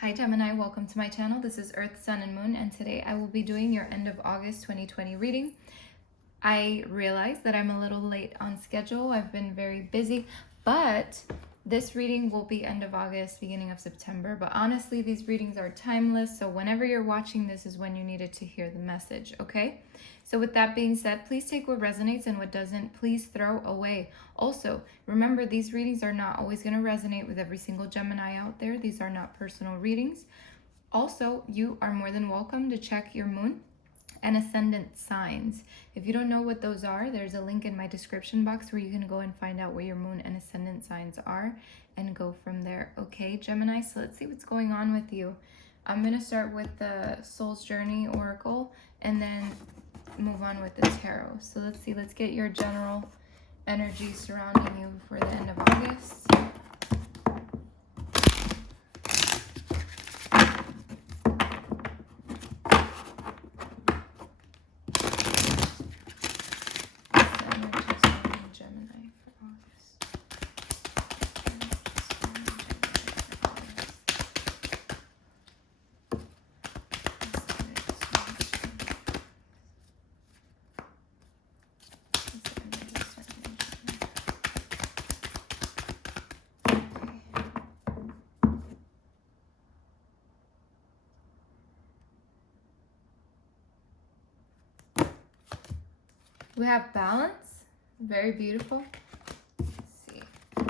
Hi Gemini, welcome to my channel. This is Earth, Sun, and Moon, and today I will be doing your end of August 2020 reading. I realize that I'm a little late on schedule. I've been very busy, but this reading will be end of August, beginning of September. But honestly, these readings are timeless, so whenever you're watching this is when you needed to hear the message, okay? So with that being said, please take what resonates and what doesn't, please throw away. Also, remember, these readings are not always going to resonate with every single Gemini out there. These are not personal readings. Also, you are more than welcome to check your moon and ascendant signs. If you don't know what those are, there's a link in my description box where you can go and find out what your moon and ascendant signs are and go from there. Okay, Gemini, so let's see what's going on with you. I'm going to start with the Soul's Journey Oracle and then move on with the tarot. So let's see, let's get your general energy surrounding you for the end of August. We have balance, very beautiful. Let's see. Let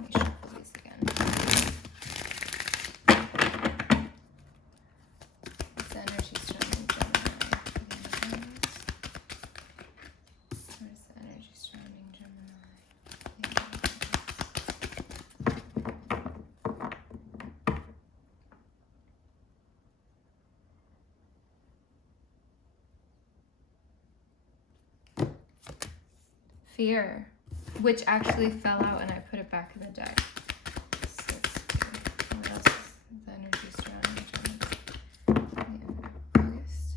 me shuffle these again. This energy surrounding Gemini. What is the energy surrounding Gemini? Fear, which actually fell out and I put it back in the deck. So let's see. What else is the energy surrounding Gemini? August.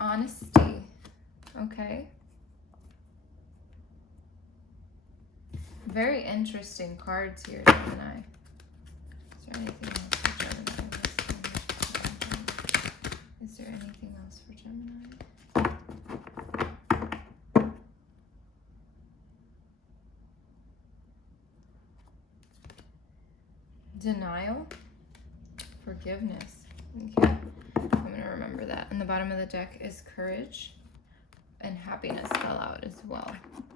Honesty. Okay. Very interesting cards here, Gemini. Is there anything else for Gemini? Is there anything else for Gemini? Denial. Forgiveness. Okay. I'm going to remember that. And the bottom of the deck is courage. And happiness fell out as well.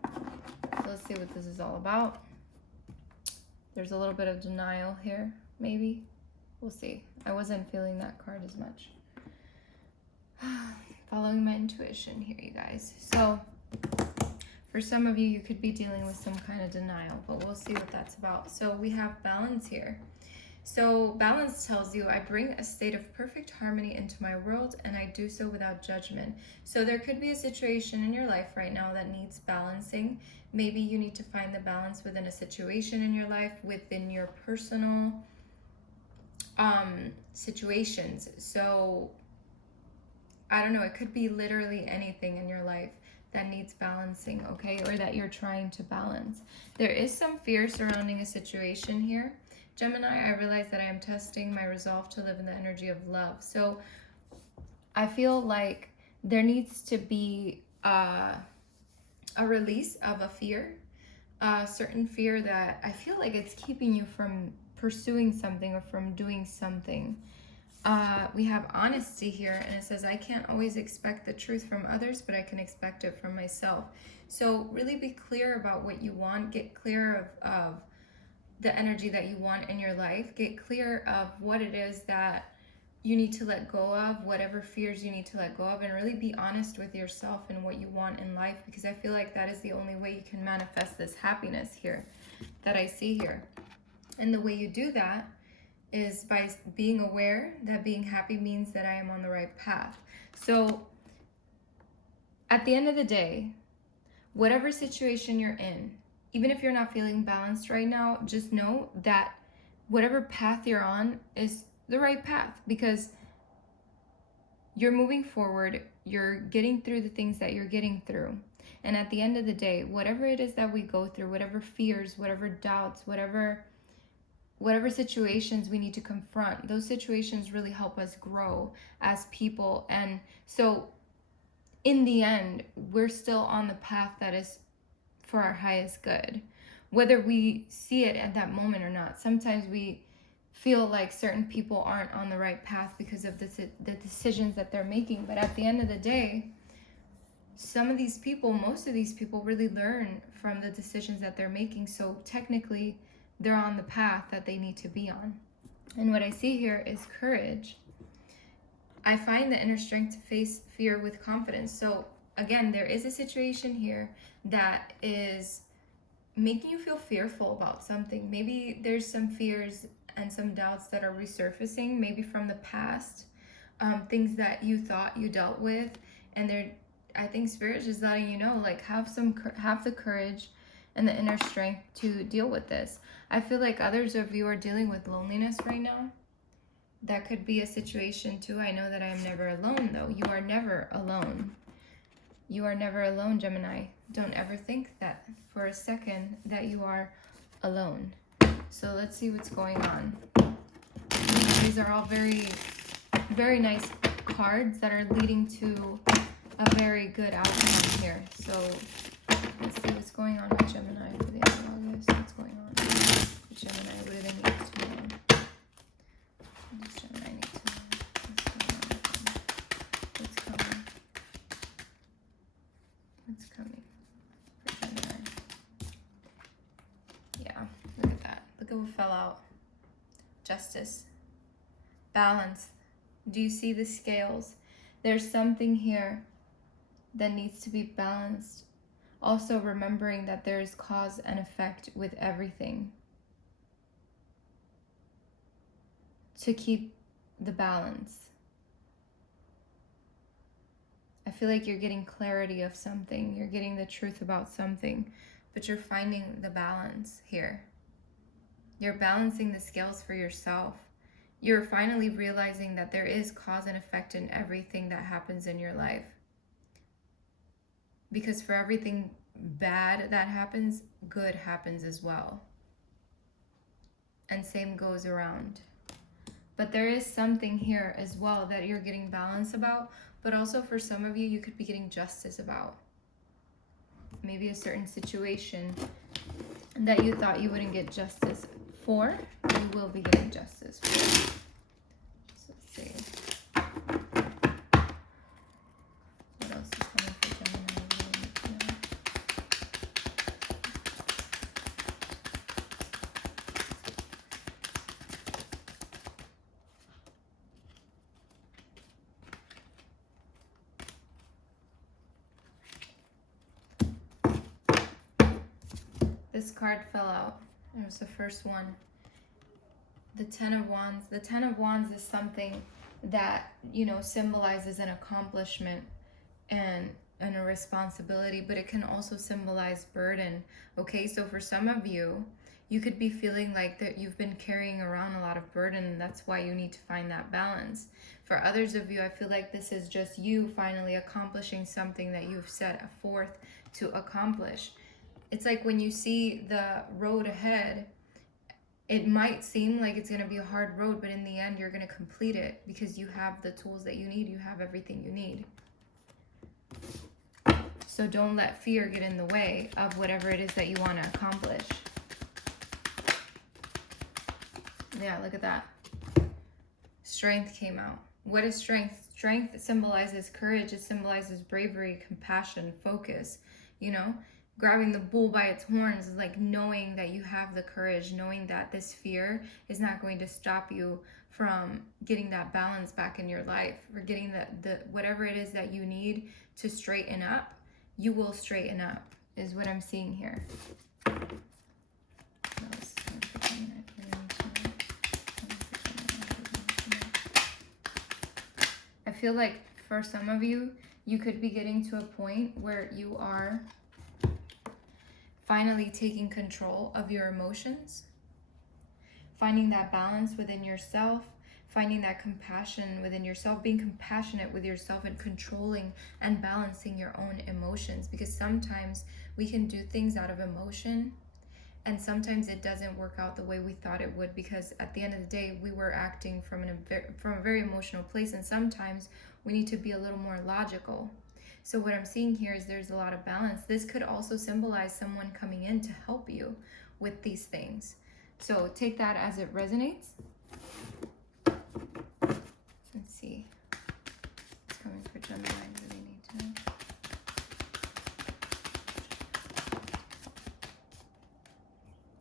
So let's see what this is all about. There's a little bit of denial here, maybe. We'll see. I wasn't feeling that card as much. Following my intuition here, you guys. So for some of you, you could be dealing with some kind of denial, but we'll see what that's about. So we have balance here. So balance tells you, I bring a state of perfect harmony into my world and I do so without judgment. So there could be a situation in your life right now that needs balancing. Maybe you need to find the balance within a situation in your life, within your personal situations. So I don't know, it could be literally anything in your life that needs balancing, okay? Or that you're trying to balance. There is some fear surrounding a situation here. Gemini, I realize that I am testing my resolve to live in the energy of love. So I feel like there needs to be a release of a fear, a certain fear that I feel like it's keeping you from pursuing something or from doing something. We have honesty here, and it says, I can't always expect the truth from others, but I can expect it from myself. So really be clear about what you want. Get clear of the energy that you want in your life. Get clear of what it is that you need to let go of, whatever fears you need to let go of, and really be honest with yourself and what you want in life, because I feel like that is the only way you can manifest this happiness here that I see here. And the way you do that is by being aware that being happy means that I am on the right path. So at the end of the day, whatever situation you're in, even if you're not feeling balanced right now, just know that whatever path you're on is the right path, because you're moving forward, you're getting through the things that you're getting through. And at the end of the day, whatever it is that we go through, whatever fears, whatever doubts, whatever situations we need to confront, those situations really help us grow as people. And so in the end, we're still on the path that is for our highest good, whether we see it at that moment or not. Sometimes we feel like certain people aren't on the right path because of the decisions that they're making. But at the end of the day, some of these people, most of these people really learn from the decisions that they're making. So technically, they're on the path that they need to be on. And what I see here is courage. I find the inner strength to face fear with confidence. So again, there is a situation here that is making you feel fearful about something. Maybe there's some fears and some doubts that are resurfacing, maybe from the past, things that you thought you dealt with. And I think Spirit is just letting you know, like, have the courage and the inner strength to deal with this. I feel like others of you are dealing with loneliness right now. That could be a situation too. I know that I am never alone, though. You are never alone. You are never alone, Gemini. Don't ever think that for a second that you are alone. So let's see what's going on. These are all very, very nice cards that are leading to a very good outcome here. So let's see what's going on with Gemini for the end of August. What's going on with Gemini? What do they need to know? What does Gemini need to know? What's going on with them? What's coming? What's coming for Gemini? Yeah, look at that. Look at what fell out. Justice. Balance. Do you see the scales? There's something here that needs to be balanced. Also remembering that there is cause and effect with everything. To keep the balance. I feel like you're getting clarity of something. You're getting the truth about something. But you're finding the balance here. You're balancing the scales for yourself. You're finally realizing that there is cause and effect in everything that happens in your life. Because for everything bad that happens, good happens as well. And same goes around. But there is something here as well that you're getting balance about. But also for some of you, you could be getting justice about. Maybe a certain situation that you thought you wouldn't get justice for, you will be getting justice for. So let's see. What else is coming for Gemini? We need to know. This card fell out. It was the first one. The Ten of Wands. The Ten of Wands is something that, you know, symbolizes an accomplishment and a responsibility, but it can also symbolize burden. Okay, so for some of you, you could be feeling like that you've been carrying around a lot of burden, and that's why you need to find that balance. For others of you, I feel like this is just you finally accomplishing something that you've set forth to accomplish. It's like when you see the road ahead, it might seem like it's going to be a hard road, but in the end, you're going to complete it because you have the tools that you need. You have everything you need. So don't let fear get in the way of whatever it is that you want to accomplish. Yeah, look at that. Strength came out. What is strength? Strength symbolizes courage. It symbolizes bravery, compassion, focus, you know? Grabbing the bull by its horns is like knowing that you have the courage, knowing that this fear is not going to stop you from getting that balance back in your life, or getting the whatever it is that you need to straighten up, you will straighten up, is what I'm seeing here. I feel like for some of you, you could be getting to a point where you are finally taking control of your emotions, finding that balance within yourself, finding that compassion within yourself, being compassionate with yourself, and controlling and balancing your own emotions. Because sometimes we can do things out of emotion, and sometimes it doesn't work out the way we thought it would, because at the end of the day, we were acting from a very emotional place, and sometimes we need to be a little more logical. So what I'm seeing here is there's a lot of balance. This could also symbolize someone coming in to help you with these things. So take that as it resonates. Let's see. It's coming for Gemini. I really need to know.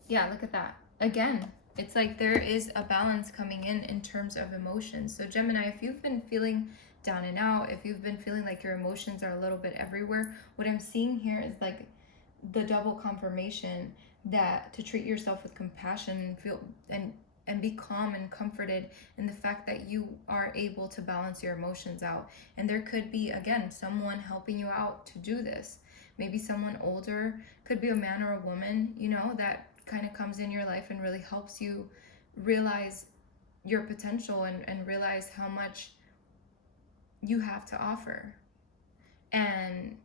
Yeah, look at that. Again, it's like there is a balance coming in terms of emotions. So Gemini, if you've been feeling down and out, if you've been feeling like your emotions are a little bit everywhere, what I'm seeing here is like the double confirmation that to treat yourself with compassion and feel and be calm and comforted in the fact that you are able to balance your emotions out. And there could be, again, someone helping you out to do this. Maybe someone older, could be a man or a woman, you know, that kind of comes in your life and really helps you realize your potential and realize how much you have to offer, and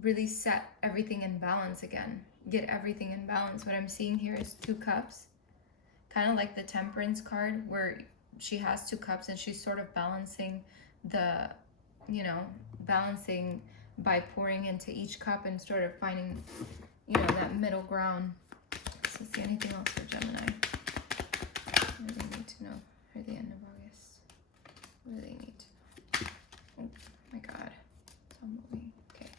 really set everything in balance again. Get everything in balance. What I'm seeing here is 2 cups, kind of like the Temperance card, where she has 2 cups and she's sort of balancing the, you know, balancing by pouring into each cup and sort of finding, you know, that middle ground. So see anything else for Gemini? I really need to know for the end of August. Really need to know. Oh my God. Tell me. Okay.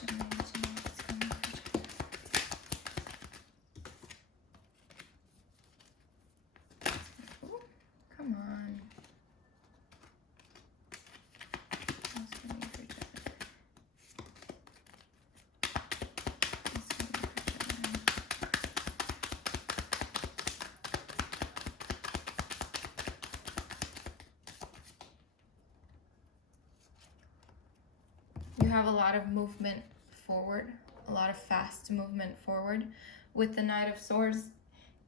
Gemini need to know what's coming for Gemini. Oh, come on. What's coming for Gemini? You have a lot of movement forward, a lot of fast movement forward. With the Knight of Swords,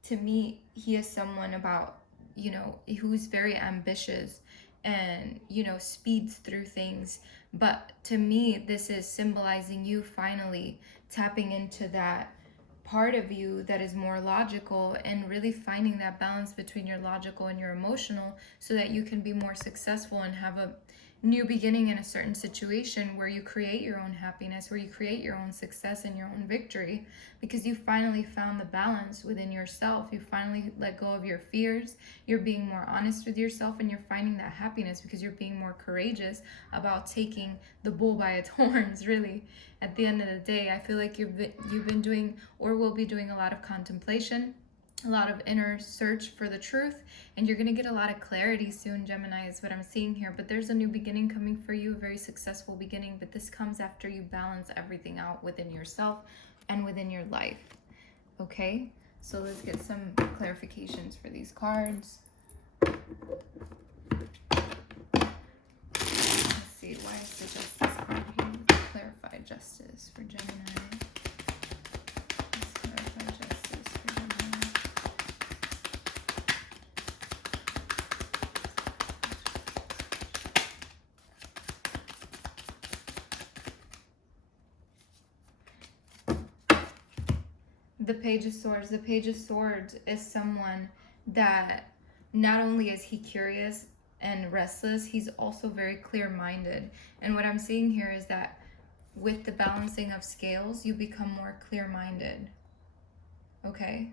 to me, he is someone about, you know, who's very ambitious and, you know, speeds through things. But to me, this is symbolizing you finally tapping into that part of you that is more logical and really finding that balance between your logical and your emotional, so that you can be more successful and have a new beginning in a certain situation where you create your own happiness, where you create your own success and your own victory, because you finally found the balance within yourself. You finally let go of your fears. You're being more honest with yourself, and you're finding that happiness because you're being more courageous about taking the bull by its horns, really. At the end of the day, I feel like you've been doing or will be doing a lot of contemplation, a lot of inner search for the truth, and you're going to get a lot of clarity soon, Gemini, is what I'm seeing here. But there's a new beginning coming for you, a very successful beginning, but this comes after you balance everything out within yourself and within your life. Okay, so let's get some clarifications for these cards. Let's see, why is the Justice card here? Let's clarify justice for Gemini. Let's clarify justice for Gemini. The Page of Swords. The Page of Swords is someone that not only is he curious and restless, he's also very clear-minded. And what I'm seeing here is that with the balancing of scales, you become more clear-minded. Okay?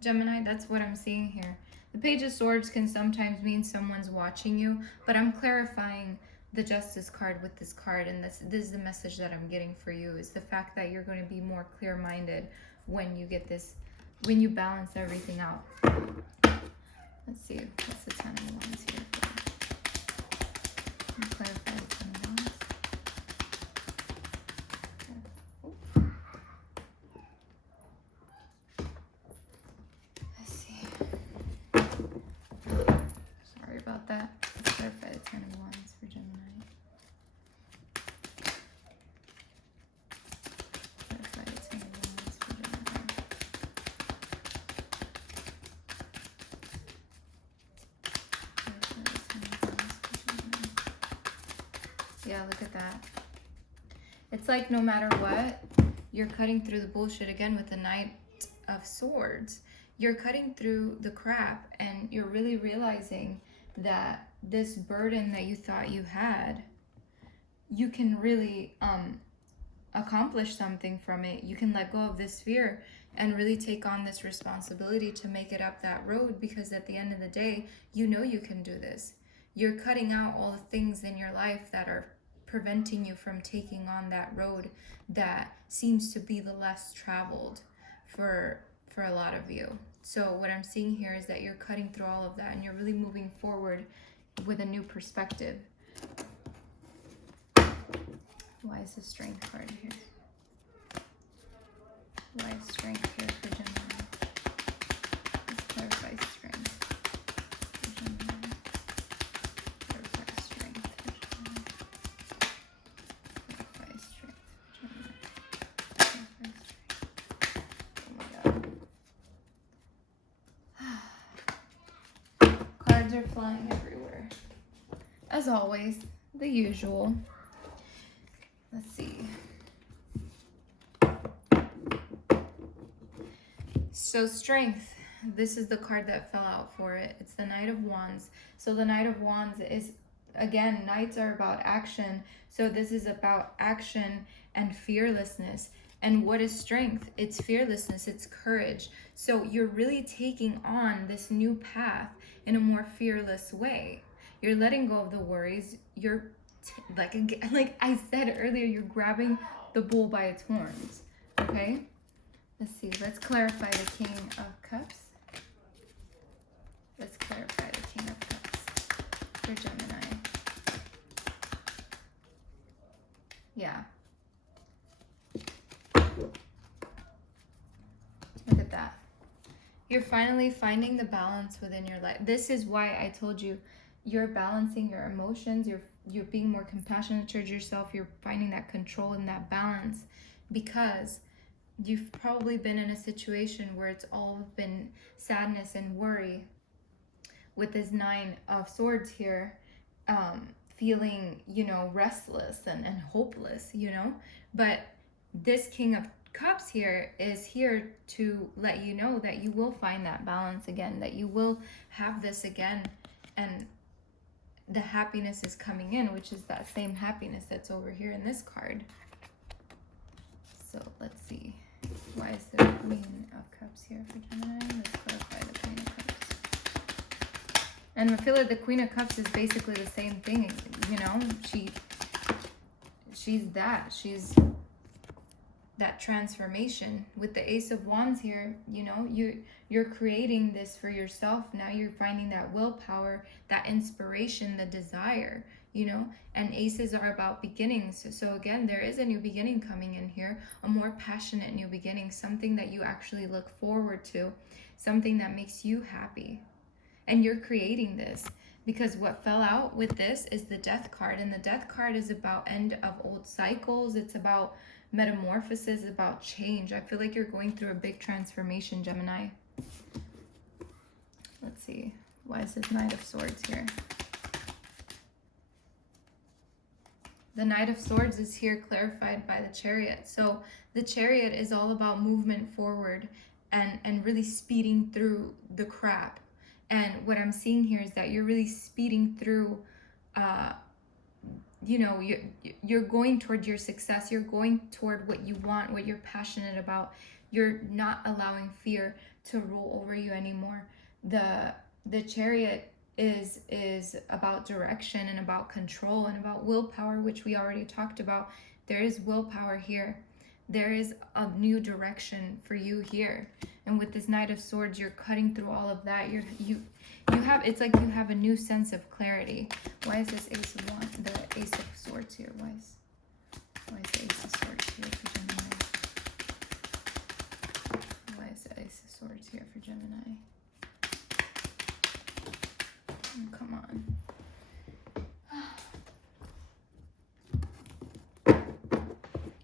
Gemini, that's what I'm seeing here. The Page of Swords can sometimes mean someone's watching you, but I'm clarifying the Justice card with this card, and this is the message that I'm getting for you, is the fact that you're going to be more clear-minded when you get this, when you balance everything out. Let's see, what's the 10 of Wands here for? Let me clarify the 10 of Wands. Okay. Let's see. Sorry about that. Let's clarify the 10 of Wands for Gemini. Clarify the 10 of Wands for Gemini. Yeah, look at that. It's like no matter what, you're cutting through the bullshit again with the Knight of Swords. You're cutting through the crap and you're really realizing that this burden that you thought you had, you can really accomplish something from it. You can let go of this fear and really take on this responsibility to make it up that road, because at the end of the day, you know you can do this. You're cutting out all the things in your life that are preventing you from taking on that road that seems to be the less traveled for a lot of you. So what I'm seeing here is that you're cutting through all of that and you're really moving forward with a new perspective. Why is the Strength card here? Why is Strength here for Gemini? Let's clarify Strength for Gemini. Clarify Strength for Gemini. Clarify Strength for Gemini. Clarify Strength. Oh my God. Cards are flying everywhere. As always, the usual. Let's see. So Strength, this is the card that fell out for it. It's the Knight of Wands. So the Knight of Wands is, again, Knights are about action. So this is about action and fearlessness. And what is Strength? It's fearlessness, it's courage. So you're really taking on this new path in a more fearless way. You're letting go of the worries. You're like I said earlier, you're grabbing the bull by its horns. Okay, let's see. Let's clarify the King of Cups. Let's clarify the King of Cups for Gemini. Yeah, look at that. You're finally finding the balance within your life. This is why I told you you're balancing your emotions. You're being more compassionate towards yourself. You're finding that control and that balance, because you've probably been in a situation where it's all been sadness and worry with this Nine of Swords here, feeling, you know, restless and hopeless, you know. But this King of Cups here is here to let you know that you will find that balance again, that you will have this again, and the happiness is coming in, which is that same happiness that's over here in this card. So let's see. Why is the Queen of Cups here for Gemini? Let's clarify the Queen of Cups. And I feel like the Queen of Cups is basically the same thing, you know. She's that transformation. With the Ace of Wands here, you know, you're creating this for yourself. Now you're finding that willpower, that inspiration, the desire, you know. And aces are about beginnings. So again, there is a new beginning coming in here, a more passionate new beginning, something that you actually look forward to, something that makes you happy. And you're creating this, because what fell out with this is the Death card. And the Death card is about end of old cycles. It's about metamorphosis, about change. I feel like you're going through a big transformation, Gemini. Let's see. Why is this Knight of Swords here? The Knight of Swords is here clarified by the Chariot. So the Chariot is all about movement forward and really speeding through the crap. And what I'm seeing here is that you're really speeding through, you know, you're going toward your success. You're going toward what you want, what you're passionate about. You're not allowing fear to rule over you anymore. The Chariot is about direction and about control and about willpower, which we already talked about. There is willpower here. There is a new direction for you here. And with this Knight of Swords, you're cutting through all of that. You have, it's like you have a new sense of clarity. Why is this Ace of Wands, the Ace of Swords here? Why is the Ace of Swords here for Gemini? Why is the Ace of Swords here for Gemini? Oh, come on.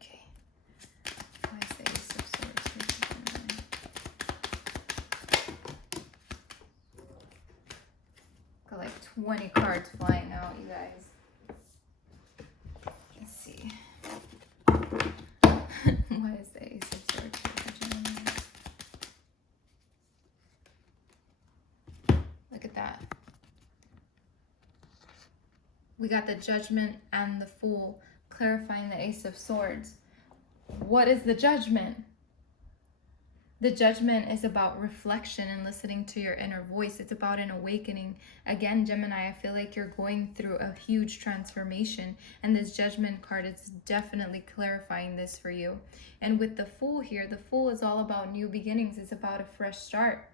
Okay. Why is the Ace of Swords here for Gemini? Got like 20 cards flying out, you guys. We got the Judgment and the Fool, clarifying the Ace of Swords. What is the Judgment? The Judgment is about reflection and listening to your inner voice. It's about an awakening. Again, Gemini, I feel like you're going through a huge transformation, and this Judgment card is definitely clarifying this for you. And with the Fool here, the Fool is all about new beginnings. It's about a fresh start,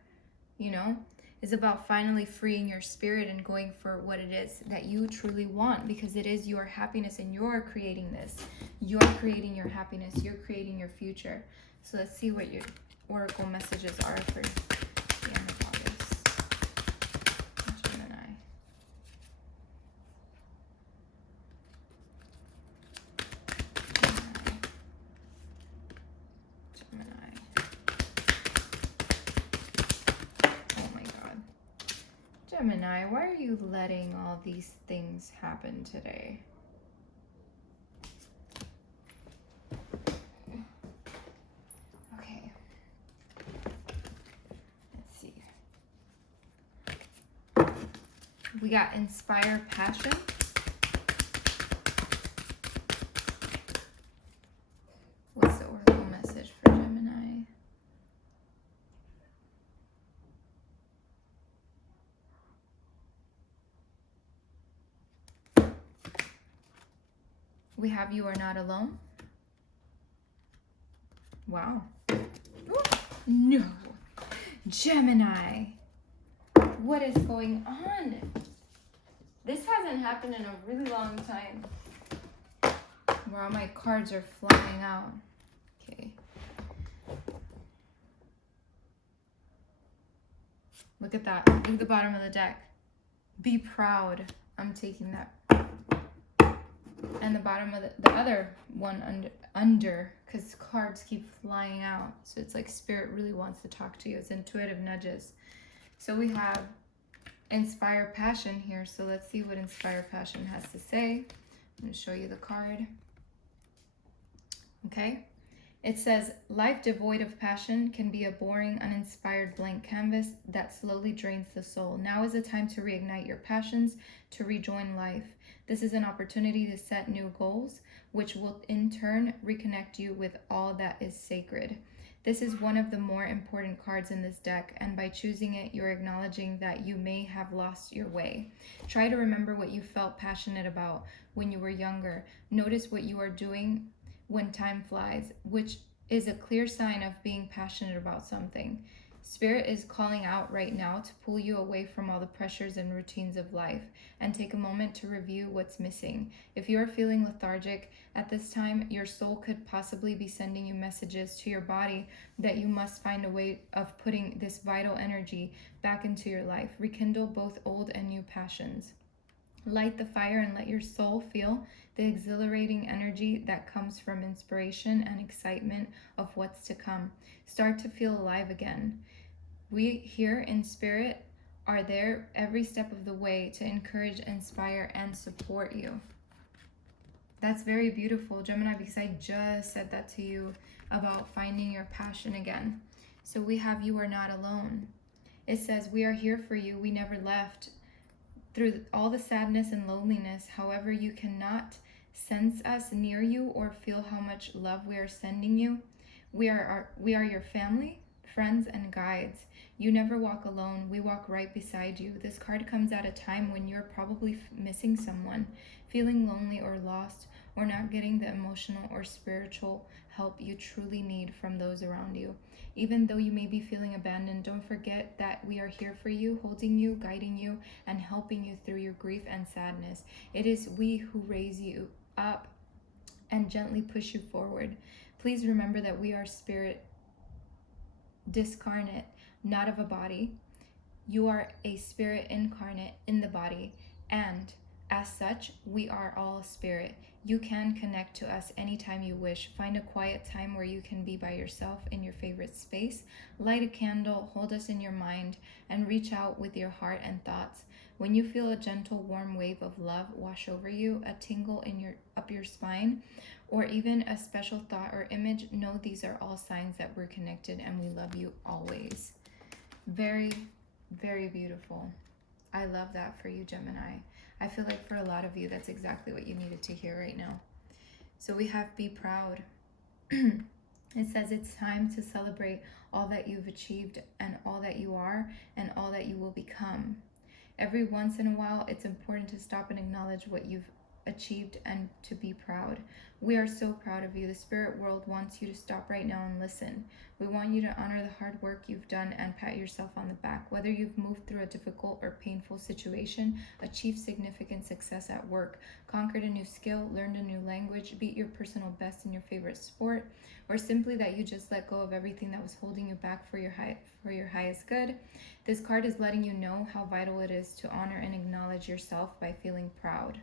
you know? It's about finally freeing your spirit and going for what it is that you truly want, because it is your happiness and you're creating this. You're creating your happiness. You're creating your future. So let's see what your oracle messages are for the end of August. Gemini. Gemini. Oh my God. Gemini, why are you letting all these things happen today? We got Inspire Passion. What's the oracle message for Gemini? We have You Are Not Alone. Wow. Ooh, no. Gemini. What is going on? This hasn't happened in a really long time, where all my cards are flying out. Okay. Look at that. Look at the bottom of the deck. Be proud. I'm taking that. And the bottom of the other one under, because cards keep flying out. So it's like Spirit really wants to talk to you. It's intuitive nudges. So we have Inspire Passion here. So let's see what Inspire Passion has to say. I'm going to show you the card. Okay. It says, life devoid of passion can be a boring, uninspired blank canvas that slowly drains the soul. Now is the time to reignite your passions, to rejoin life. This is an opportunity to set new goals, which will in turn reconnect you with all that is sacred. This is one of the more important cards in this deck, and by choosing it, you're acknowledging that you may have lost your way. Try to remember what you felt passionate about when you were younger. Notice what you are doing when time flies, which is a clear sign of being passionate about something. Spirit is calling out right now to pull you away from all the pressures and routines of life and take a moment to review what's missing. If you are feeling lethargic at this time, your soul could possibly be sending you messages to your body that you must find a way of putting this vital energy back into your life. Rekindle both old and new passions. Light the fire and let your soul feel the exhilarating energy that comes from inspiration and excitement of what's to come. Start to feel alive again. We here in Spirit are there every step of the way to encourage, inspire, and support you. That's very beautiful, Gemini, because I just said that to you about finding your passion again. So we have You Are Not Alone. It says, we are here for you. We never left. Through all the sadness and loneliness, however, you cannot sense us near you or feel how much love we are sending you. We are your family, friends, and guides. You never walk alone. We walk right beside you. This card comes at a time when you're probably missing someone, feeling lonely or lost, or not getting the emotional or spiritual help you truly need from those around you. Even though you may be feeling abandoned, don't forget that we are here for you, holding you, guiding you, and helping you through your grief and sadness. It is we who raise you up and gently push you forward. Please remember that we are spirit discarnate, not of a body. You are a spirit incarnate in the body, and as such, we are all spirit. You can connect to us anytime you wish. Find a quiet time where you can be by yourself in your favorite space. Light a candle, hold us in your mind, and reach out with your heart and thoughts. When you feel a gentle, warm wave of love wash over you, a tingle up your spine, or even a special thought or image, know these are all signs that we're connected and we love you always. Very, very beautiful. I love that for you, Gemini. I feel like for a lot of you, that's exactly what you needed to hear right now. So we have be proud. It says it's time to celebrate all that you've achieved and all that you are and all that you will become. Every once in a while, it's important to stop and acknowledge what you've achieved and to be proud. We are so proud of you. The spirit world wants you to stop right now and listen. We want you to honor the hard work you've done and pat yourself on the back. Whether you've moved through a difficult or painful situation, achieved significant success at work, conquered a new skill, learned a new language, beat your personal best in your favorite sport, or simply that you just let go of everything that was holding you back for your highest good, this card is letting you know how vital it is to honor and acknowledge yourself by feeling proud.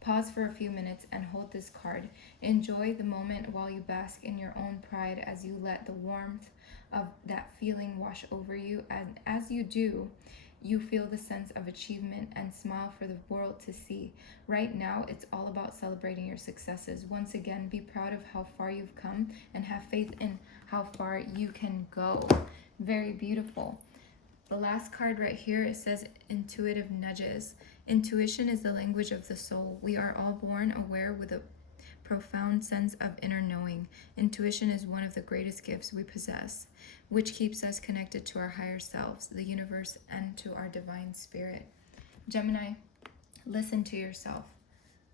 Pause for a few minutes and hold this card. Enjoy the moment while you bask in your own pride as you let the warmth of that feeling wash over you. And as you do, you feel the sense of achievement and smile for the world to see. Right now, it's all about celebrating your successes. Once again, be proud of how far you've come and have faith in how far you can go. Very beautiful. The last card right here, it says intuitive nudges. Intuition is the language of the soul. We are all born aware with a profound sense of inner knowing. Intuition is one of the greatest gifts we possess, which keeps us connected to our higher selves, the universe, and to our divine spirit. Gemini, listen to yourself.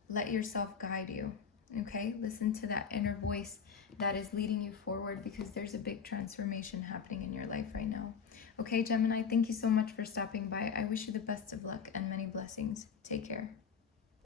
Let yourself guide you, okay? Listen to that inner voice that is leading you forward, because there's a big transformation happening in your life right now. Okay, Gemini, thank you so much for stopping by. I wish you the best of luck and many blessings. Take care.